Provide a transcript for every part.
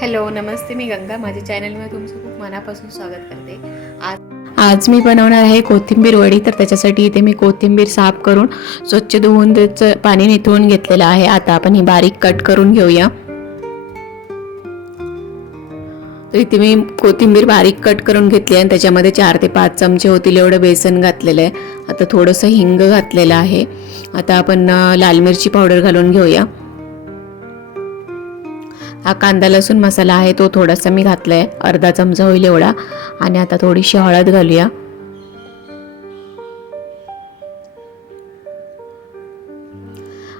Hello नमस्ते, मी गंगा. माझ्या चॅनलमध्ये तुमचं खूप मनापासून स्वागत करते. आज मी बनवणार आहे कोथिंबीर वडी. तर त्याच्यासाठी इथे मी कोथिंबीर साफ करून स्वच्छ धुवून त्याचं पाणी निथळून घेतलेलं आहे. आता आपण ही बारीक कट करून घेऊया. तर इथे मी कोथिंबीर बारीक कट करून घेतली आणि त्याच्यामध्ये 4 ते 5 चमचे होतील एवढं बेसन घातलेलं आहे. आता थोडंसं हिंग घातलेलं आहे. आता आपण लाल मिरची पावडर घालून घेऊया. हा कांदा लसूण मसाला आहे तो थोडासा मी घातला आहे, अर्धा चमचा होईल एवढा. आणि आता थोडीशी हळद घालूया.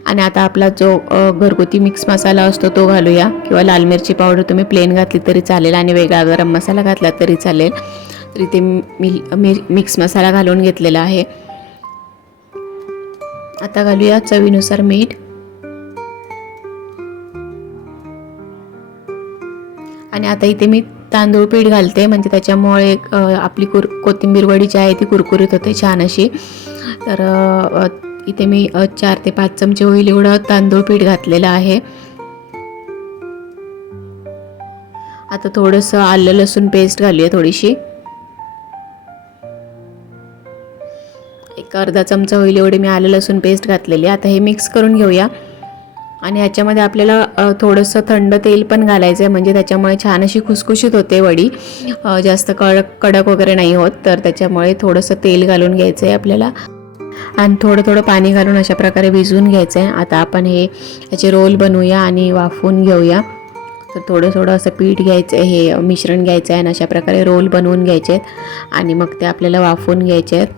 आणि आता आपला जो घरगुती मिक्स मसाला असतो तो घालूया, किंवा लाल मिरची पावडर तुम्ही प्लेन घातली तरी चालेल आणि वेगळा गरम मसाला घातला तरी चालेल. तर इथे मी मिक्स मसाला घालून घेतलेला आहे. आता घालूया चवीनुसार मीठ. आणि आता इथे मी तांदूळ पीठ घालते, म्हणजे त्याच्यामुळे आपली कोथिंबीर वडी जी आहे ती कुरकुरीत होते छान अशी. तर इथे मी 4 ते 5 चमचे होईल एवढं तांदूळ पीठ घातलेलं आहे. आता थोडंसं आलं लसूण पेस्ट घालूया थोडीशी, एक अर्धा चमचा होईल एवढी मी आलं लसूण पेस्ट घातलेली. आता हे मिक्स करून घेऊया. आणि याच्यामध्ये आपल्याला थोडंसं थंड तेल पण घालायचं आहे, म्हणजे त्याच्यामुळे छान अशी खुसखुशीत होते वडी. जास्त कडक वगैरे नाही होत. तर त्याच्यामुळे थोडंसं तेल घालून घ्यायचं आहे आपल्याला आणि थोडं थोडं पाणी घालून अशा प्रकारे भिजवून घ्यायचं आहे. आता आपण याचे रोल बनवूया आणि वाफवून घेऊया. तर थोडं थोडं असं पीठ घ्यायचं आहे, हे मिश्रण घ्यायचं आहे आणि अशा प्रकारे रोल बनवून घ्यायचे आहेत आणि मग ते आपल्याला वाफवून घ्यायचे आहेत.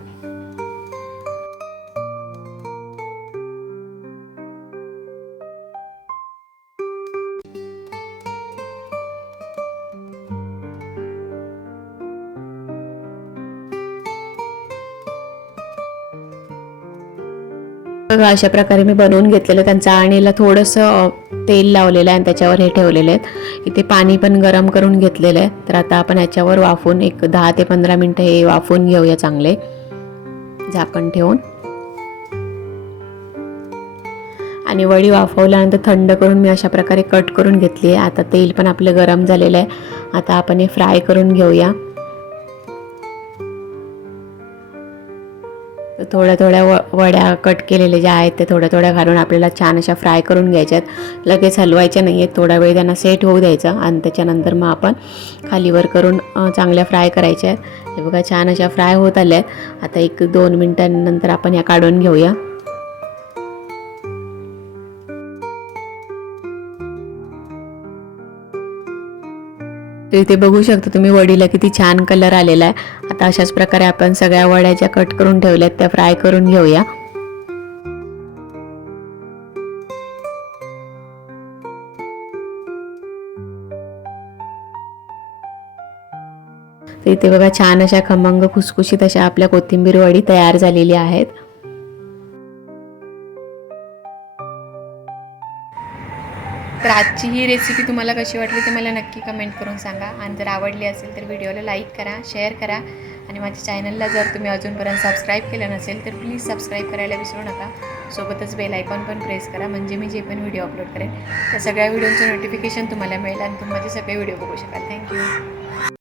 बघा अशा प्रकारे मी बनवून घेतलेलं. त्यांचा आणीला थोडंसं तेल लावलेलं आहे आणि त्याच्यावर हे ठेवलेले आहेत. इथे पाणी पण गरम करून घेतलेलं आहे. तर आता आपण याच्यावर वाफवून एक 10 ते 15 मिनटं हे वाफवून घेऊया चांगले, झाकण ठेवून. आणि वडी वाफवल्यानंतर थंड करून मी अशा प्रकारे कट करून घेतली आहे. आता तेल पण आपलं गरम झालेलं आहे. आता आपण हे फ्राय करून घेऊया. थोड्या थोड्या वड्या कट केलेल्या ज्या आहेत ते थोड्या थोड्या घालून आपल्याला छान अशा फ्राय करून घ्यायच्या आहेत. लगेच हलवायच्या नाही आहेत, थोडा वेळ त्यांना सेट होऊ द्यायचं आणि त्याच्यानंतर मग आपण खालीवर करून चांगल्या फ्राय करायच्या आहेत. हे बघा छान अशा फ्राय होत आल्या आहेत. आता 1-2 मिनटांनंतर आपण या काढून घेऊया. तर इथे बघू शकता तुम्ही वडीला किती छान कलर आलेला आहे. आता अशाच प्रकारे आपण सगळ्या वड्या ज्या कट करून ठेवल्यात त्या फ्राय करून घेऊया. तर इथे बघा छान अशा खमंग खुसखुशीत अशा आपल्या कोथिंबीर वडी तयार झालेली आहेत. तर आजची ही रेसिपी तुम्हाला कशी वाटली ते मला नक्की कमेंट करून सांगा. आणि जर आवडली असेल तर व्हिडिओला लाईक करा, शेअर करा आणि माझ्या चॅनलला जर तुम्ही अजूनपर्यंत सबस्क्राईब केलं नसेल तर प्लीज सबस्क्राईब करायला विसरू नका. सोबतच बेल आयकॉन पण प्रेस करा, म्हणजे मी जे पण व्हिडिओ अपलोड करेन त्या सगळ्या व्हिडिओचं नोटिफिकेशन तुम्हाला मिळेल आणि तुम्ही माझे सगळे व्हिडिओ बघू शकाल. थँक्यू.